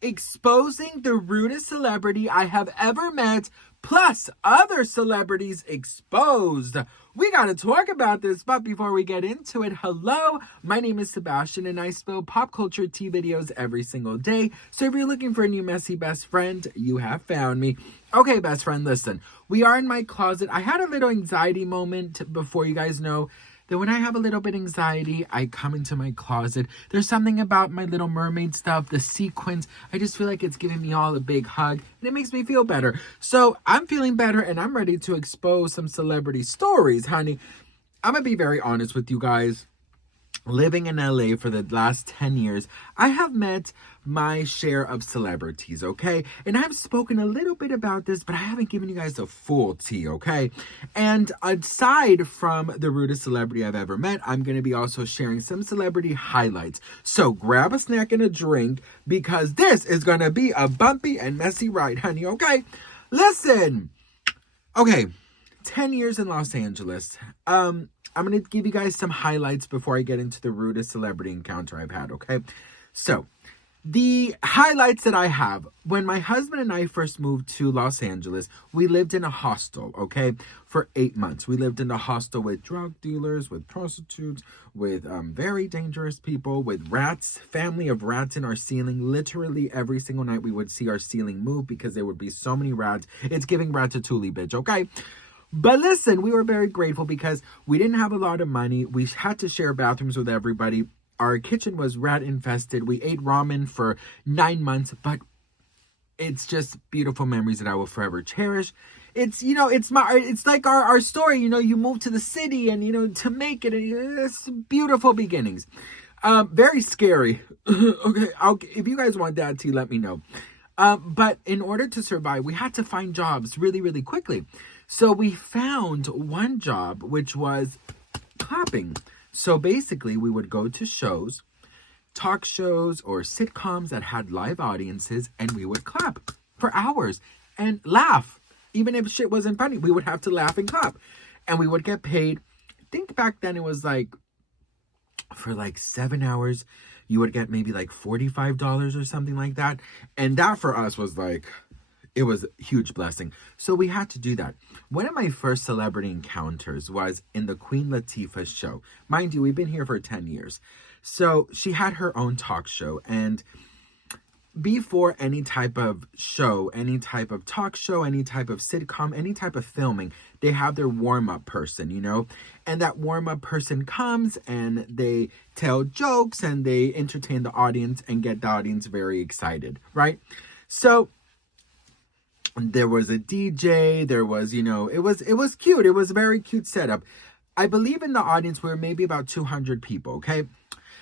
exposing the rudest celebrity I have ever met, plus other celebrities exposed. We gotta talk about this, but before we get into it, hello, my name is Sebastian and I spill pop culture tea videos every single day. So if you're looking for a new messy best friend, you have found me. Okay, best friend, listen, we are in my closet. I had a little anxiety moment before, you guys know that when I have a little bit anxiety, I come into my closet. There's something about my Little Mermaid stuff, the sequins. I just feel like it's giving me all a big hug, and it makes me feel better. So I'm feeling better, and I'm ready to expose some celebrity stories, honey. I'm going to be very honest with you guys. Living in LA for the last 10 years, I have met my share of celebrities, okay? And I've spoken a little bit about this, but I haven't given you guys the full tea, okay? And aside from the rudest celebrity I've ever met, I'm going to be also sharing some celebrity highlights. So grab a snack and a drink because this is going to be a bumpy and messy ride, honey, okay? Listen. Okay, 10 years in Los Angeles. I'm going to give you guys some highlights before I get into the rudest celebrity encounter I've had, okay? So, the highlights that I have, when my husband and I first moved to Los Angeles, we lived in a hostel, okay, for 8 months. We lived in a hostel with drug dealers, with prostitutes, with very dangerous people, with rats, family of rats in our ceiling. Literally every single night we would see our ceiling move because there would be so many rats. It's giving Ratatouille, bitch, okay? But listen, we were very grateful because we didn't have a lot of money. We had to share bathrooms with everybody. Our kitchen was rat infested. We ate ramen for 9 months, but it's just beautiful memories that I will forever cherish. It's, you know, it's like our story, you know, you move to the city and, you know, to make it, it's beautiful beginnings. Very scary. Okay, if you guys want that tea, let me know. But in order to survive, we had to find jobs really, really quickly. So we found one job, which was clapping. So basically, we would go to shows, talk shows, or sitcoms that had live audiences, and we would clap for hours and laugh. Even if shit wasn't funny, we would have to laugh and clap. And we would get paid. I think back then it was like, for like 7 hours, you would get maybe like $45 or something like that. And that for us was like, it was a huge blessing. So we had to do that. One of my first celebrity encounters was in the Queen Latifah show. Mind you, we've been here for 10 years. So she had her own talk show. And before any type of show, any type of talk show, any type of sitcom, any type of filming, they have their warm-up person, you know? And that warm-up person comes and they tell jokes and they entertain the audience and get the audience very excited, right? So there was a DJ, there was, you know, it was cute. It was a very cute setup. I believe in the audience we were maybe about 200 people, okay?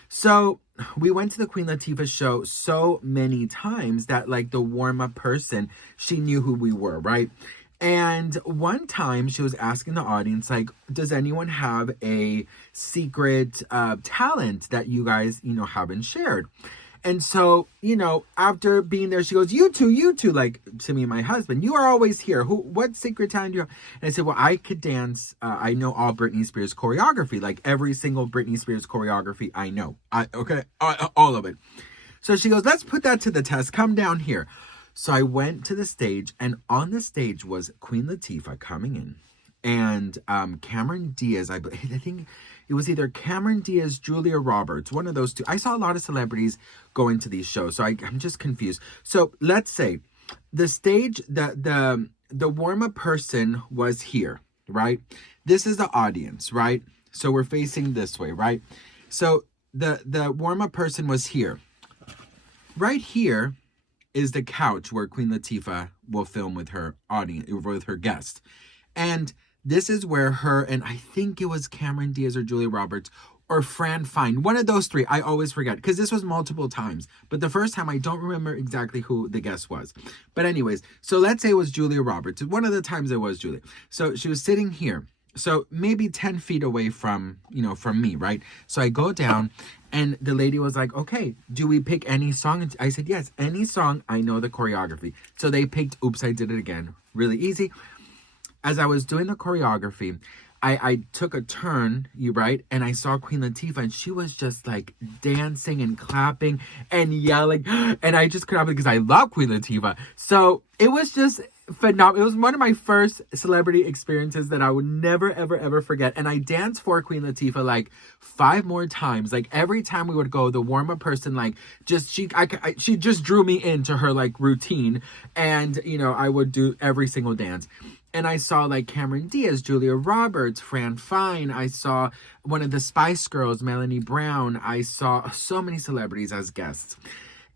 So we went to the Queen Latifah show so many times that like the warm-up person, she knew who we were, right? And one time she was asking the audience, like, does anyone have a secret talent that you guys, you know, haven't shared? And so, you know, after being there, she goes, you two, like to me and my husband, you are always here. What secret talent do you have? And I said, well, I could dance. I know all Britney Spears choreography, like every single Britney Spears choreography I know. All of it. So she goes, let's put that to the test. Come down here. So I went to the stage, and on the stage was Queen Latifah coming in. And Cameron Diaz, I think it was either Cameron Diaz, Julia Roberts, one of those two. I saw a lot of celebrities going to these shows, so I'm just confused. So let's say the stage, the warm-up person was here, right? This is the audience, right? So we're facing this way, right? So the warm-up person was here. Right here is the couch where Queen Latifah will film with her audience, with her guest. And this is where her, and I think it was Cameron Diaz or Julia Roberts or Fran Fine, one of those three. I always forget because this was multiple times. But the first time, I don't remember exactly who the guest was. But anyways, so let's say it was Julia Roberts. One of the times it was Julia. So she was sitting here. So maybe 10 feet away from, from me, right? So I go down and the lady was like, okay, do we pick any song? I said, yes, any song. I know the choreography. So they picked Oops, I Did It Again. Really easy. As I was doing the choreography, I took a turn, right? And I saw Queen Latifah, and she was just like dancing and clapping and yelling. And I just couldn't, because I love Queen Latifah. So it was just phenomenal. It was one of my first celebrity experiences that I would never, ever, ever forget. And I danced for Queen Latifah like 5 more times. Like every time we would go, the warm-up person, like just, she just drew me into her like routine. And, you know, I would do every single dance. And I saw like Cameron Diaz, Julia Roberts, Fran Fine. I saw one of the Spice Girls, Melanie Brown. I saw so many celebrities as guests.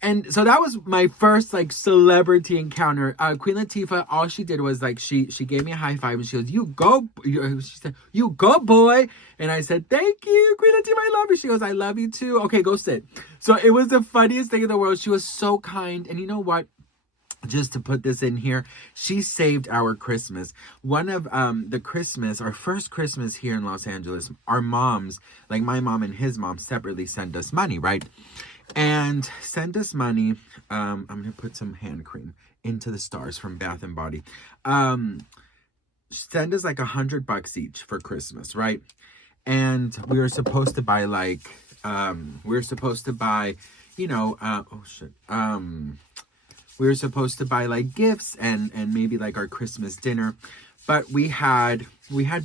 And so that was my first like celebrity encounter. Queen Latifah, all she did was like she gave me a high five and she goes, "You go," she said, "You go, boy." And I said, "Thank you, Queen Latifah, I love you." She goes, "I love you too. Okay, go sit." So it was the funniest thing in the world. She was so kind. And you know what? Just to put this in here, she saved our Christmas. One of our first Christmas here in Los Angeles, our moms, like my mom and his mom, separately sent us money, right? And sent us money. I'm gonna put some hand cream into the stars from Bath and Body. Send us like $100 each for Christmas, right? And we were supposed to buy like we were supposed to buy like gifts and maybe like our Christmas dinner. But we had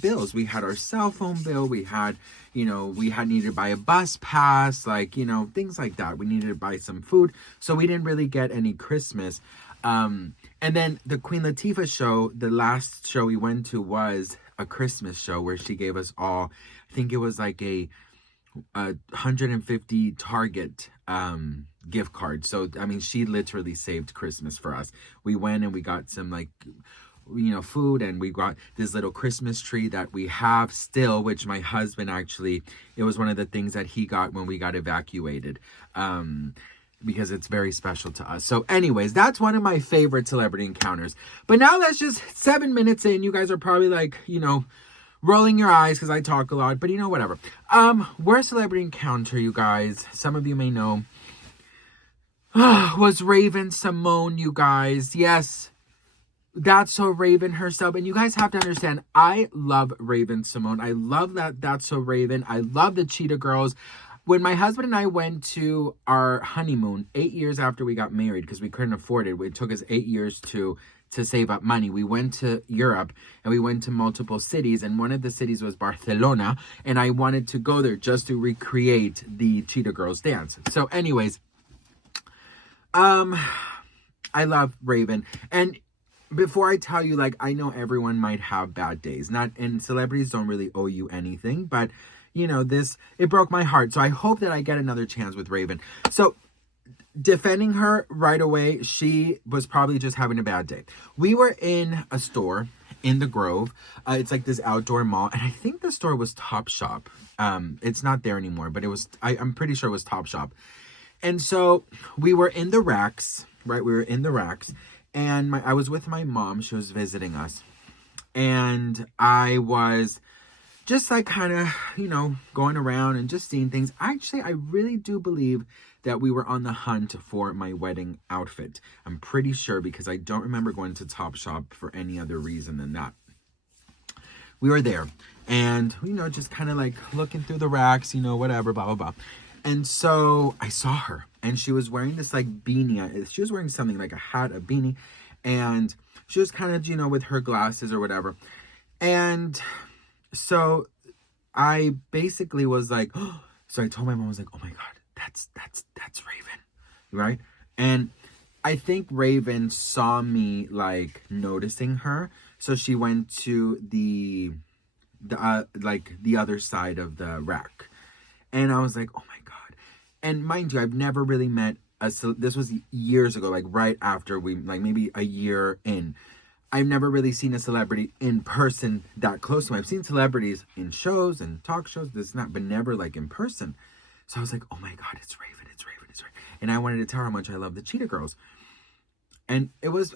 bills. We had our cell phone bill. We had needed to buy a bus pass, like, things like that. We needed to buy some food. So we didn't really get any Christmas. And then the Queen Latifah show, the last show we went to was a Christmas show where she gave us all, I think it was like a 150 Target gift card. So I mean, she literally saved Christmas for us. We went and we got some like food, and we got this little Christmas tree that we have still, which my husband actually, it was one of the things that he got when we got evacuated, because it's very special to us. So anyways, that's one of my favorite celebrity encounters. But now let's just, 7 minutes in, you guys are probably like, rolling your eyes because I talk a lot, but whatever. Worst celebrity encounter, you guys, some of you may know, was Raven Simone, you guys. Yes, That's So Raven herself. And you guys have to understand, I love Raven Simone. I love That's So Raven. I love the Cheetah Girls. When my husband and I went to our honeymoon 8 years after we got married, because we couldn't afford it, it took us 8 years to save up money. We went to Europe and we went to multiple cities, and one of the cities was Barcelona, and I wanted to go there just to recreate the Cheetah Girls dance. So anyways, I love Raven. And before I tell you, like, I know everyone might have bad days, and celebrities don't really owe you anything, but it broke my heart. So I hope that I get another chance with Raven. So defending her right away, she was probably just having a bad day. We were in a store in the Grove. It's like this outdoor mall, and I think the store was Topshop. It's not there anymore, but it was, I'm pretty sure it was Topshop. And so we were in the racks, right? We were in the racks, and I was with my mom. She was visiting us, and I was just like kind of, going around and just seeing things. Actually, I really do believe that we were on the hunt for my wedding outfit. I'm pretty sure, because I don't remember going to Topshop for any other reason than that. We were there and, just kind of like looking through the racks, whatever, blah, blah, blah. And so I saw her, and she was wearing this like beanie. She was wearing something like a hat, a beanie. And she was kind of, with her glasses or whatever. And so I basically was like, oh. So I told my mom, I was like, oh my God, that's Raven, right? And I think Raven saw me like noticing her, so she went to the other side of the rack, and I was like, oh my God. And mind you, I've never really met this was years ago, like right after we, like maybe a year in. I've never really seen a celebrity in person that close to me. I've seen celebrities in shows and talk shows, but never like in person. So I was like, oh my God, it's Raven, it's Raven, it's Raven. And I wanted to tell her how much I love the Cheetah Girls. And there was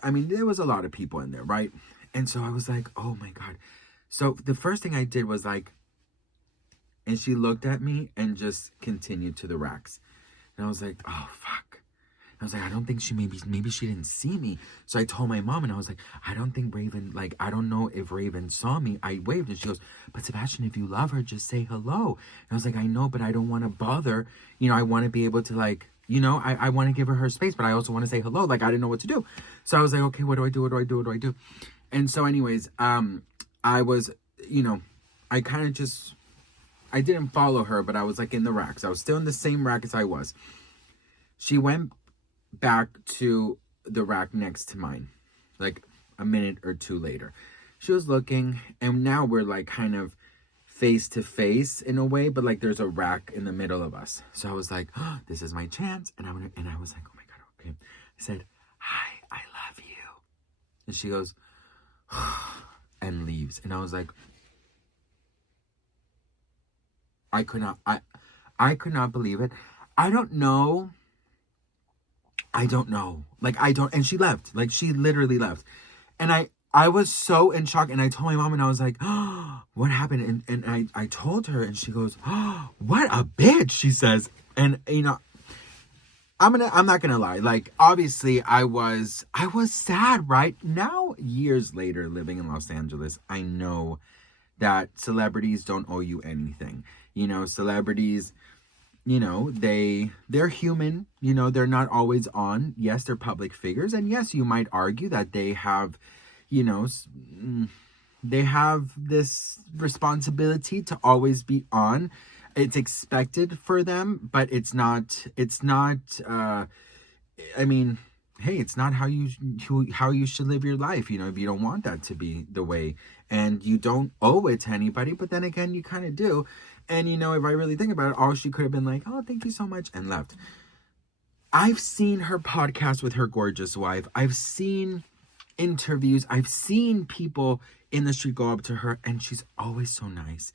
a lot of people in there, right? And so I was like, oh my God. So the first thing I did was like, and she looked at me and just continued to the racks. And I was like, oh, fuck. I was like, I don't think maybe she didn't see me. So I told my mom, and I was like, I don't think Raven, like, I don't know if Raven saw me. I waved, and she goes, but Sebastian, if you love her, just say hello. And I was like, I know, but I don't want to bother. You know, I want to be able to, like, you know, I want to give her space, but I also want to say hello. Like, I didn't know what to do. So I was like, okay, what do I do? What do I do? What do I do? And so anyways, I was, you know, I kind of just, I didn't follow her, but I was like in the racks. I was still in the same rack as I was. She went back to the rack next to mine, like a minute or two later. She was looking, and now we're like kind of face to face in a way, but like there's a rack in the middle of us. So I was like, oh, this is my chance. And I was like, oh my God, okay. I said, hi, I love you. And she goes, and leaves. And I was like, I could not believe it. I don't know. Like, and she left. Like, she literally left. And I was so in shock. And I told my mom, and I was like, oh, what happened? And I told her, and she goes, oh, what a bitch, she says. And, you know, I'm not gonna lie. Like, obviously I was sad, right? Now, years later, living in Los Angeles, I know that celebrities don't owe you anything. You know, celebrities, you know, they're human. You know, they're not always on. Yes, they're public figures. And yes, you might argue that they have, you know, they have this responsibility to always be on. It's expected for them, but it's not, I mean, hey, it's not how you should live your life, you know, if you don't want that to be the way, and you don't owe it to anybody, but then again, you kind of do. And, you know, if I really think about it, all she could have been like, oh, thank you so much, and left. I've seen her podcast with her gorgeous wife. I've seen interviews. I've seen people in the street go up to her, and she's always so nice.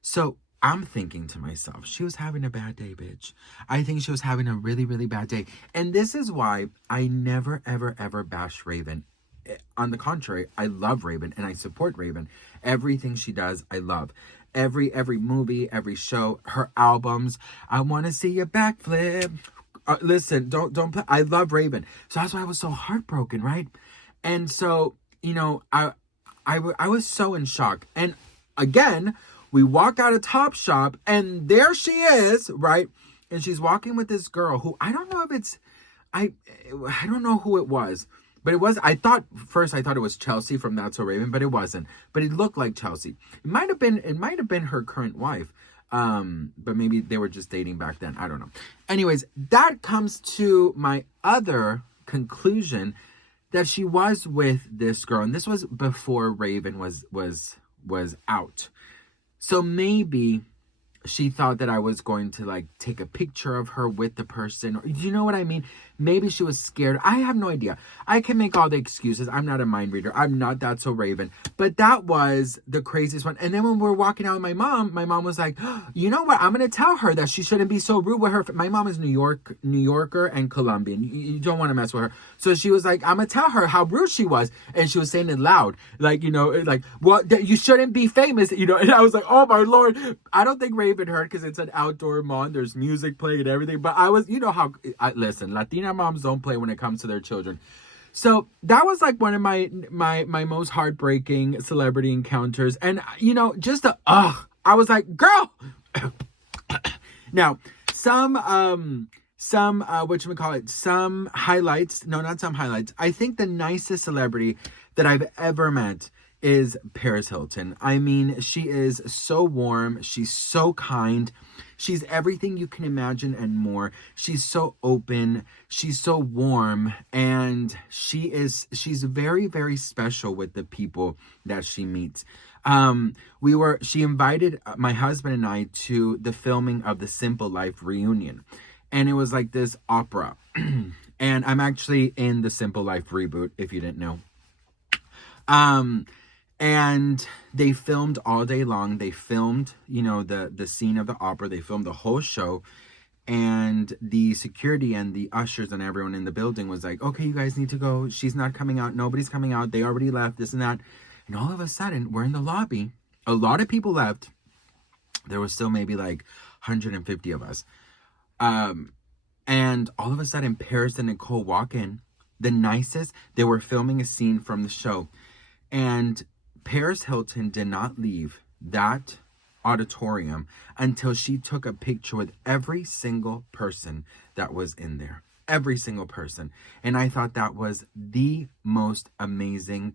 So I'm thinking to myself, she was having a bad day, bitch. I think she was having a really, really bad day. And this is why I never, ever, ever bash Raven. On the contrary, I love Raven and I support Raven. Everything she does, I love. Every movie, every show, her albums. I want to see a backflip. Listen, don't play. I love Raven. So that's why I was so heartbroken, right? And so, you know, I was so in shock. And again, we walk out of Topshop, and there she is, right? And she's walking with this girl who I don't know if it's, I don't know who it was, but it was, I thought it was Chelsea from That's So Raven, but it wasn't. But it looked like Chelsea. It might have been her current wife. But maybe they were just dating back then. I don't know. Anyways, that comes to my other conclusion, that she was with this girl, and this was before Raven was out. So maybe she thought that I was going to like take a picture of her with the person. Or, you know what I mean? Maybe she was scared. I have no idea. I can make all the excuses. I'm not a mind reader. I'm not That So Raven. But that was the craziest one. And then when we're walking out with my mom was like, oh, you know what? I'm going to tell her that she shouldn't be so rude with her. My mom is New Yorker and Colombian. You don't want to mess with her. So she was like, I'm going to tell her how rude she was. And she was saying it loud. Like, you know, like, well, you shouldn't be famous, you know. And I was like, oh my Lord. I don't think Raven heard, because it's an outdoor mall. There's music playing and everything. But I was, you know how, listen, Latina moms don't play when it comes to their children. So that was like one of my most heartbreaking celebrity encounters. And, you know, just I was like, girl. Now, some some highlights. No, not some highlights. I think the nicest celebrity that I've ever met is Paris Hilton. I mean, she is so warm. She's so kind. She's everything you can imagine and more. She's so open. She's so warm. And she's very, very special with the people that she meets. She invited my husband and I to the filming of the Simple Life reunion. And it was like this opera. And I'm actually in the Simple Life reboot, if you didn't know. And they filmed all day long. They filmed, you know, the scene of the opera. They filmed the whole show. And the security and the ushers and everyone in the building was like, okay, you guys need to go. She's not coming out. Nobody's coming out. They already left, this and that. And all of a sudden, we're in the lobby. A lot of people left. There was still maybe like 150 of us. And all of a sudden, Paris and Nicole walk in, the nicest. They were filming a scene from the show. And Paris Hilton did not leave that auditorium until she took a picture with every single person that was in there. Every single person. And I thought that was the most amazing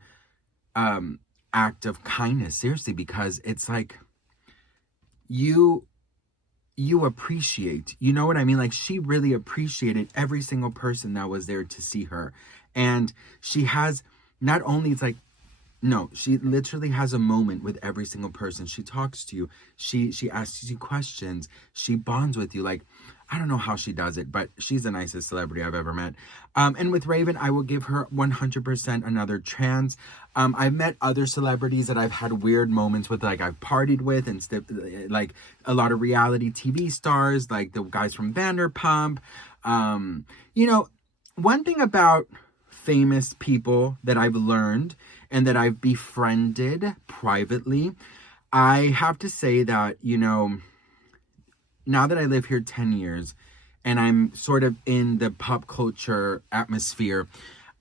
act of kindness. Seriously, because it's like you appreciate, you know what I mean? Like, she really appreciated every single person that was there to see her. And she has not only, it's like, no, she literally has a moment with every single person. She talks to you. She asks you questions. She bonds with you. Like, I don't know how she does it, but she's the nicest celebrity I've ever met. And with Raven, I will give her 100% another chance. I've met other celebrities that I've had weird moments with, like I've partied with, and like a lot of reality TV stars, like the guys from Vanderpump. You know, one thing about famous people that I've learned and that I've befriended privately, I have to say that, you know, now that I live here 10 years and I'm sort of in the pop culture atmosphere,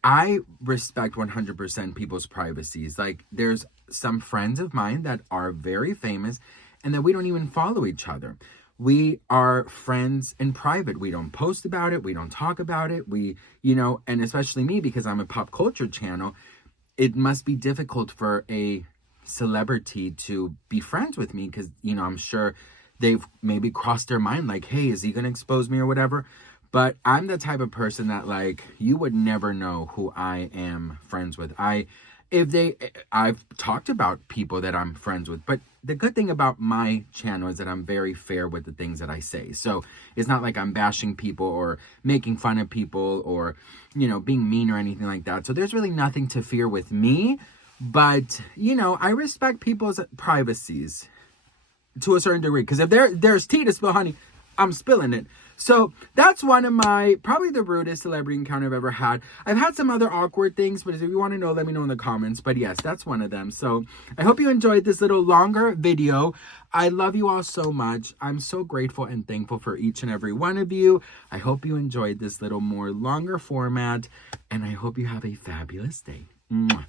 I respect 100% people's privacies. Like, there's some friends of mine that are very famous and that we don't even follow each other. We are friends in private. We don't post about it. We don't talk about it. We, you know, and especially me, because I'm a pop culture channel, it must be difficult for a celebrity to be friends with me because, you know, I'm sure they've maybe crossed their mind like, hey, is he going to expose me or whatever? But I'm the type of person that, like, you would never know who I am friends with. I've talked about people that I'm friends with, but the good thing about my channel is that I'm very fair with the things that I say. So it's not like I'm bashing people or making fun of people or, you know, being mean or anything like that. So there's really nothing to fear with me. But, you know, I respect people's privacies to a certain degree. Because if there's tea to spill, honey, I'm spilling it. So that's one of my, probably the rudest celebrity encounter I've ever had. I've had some other awkward things, but if you want to know, let me know in the comments. But yes, that's one of them. So I hope you enjoyed this little longer video. I love you all so much. I'm so grateful and thankful for each and every one of you. I hope you enjoyed this little more longer format, and I hope you have a fabulous day. Mwah.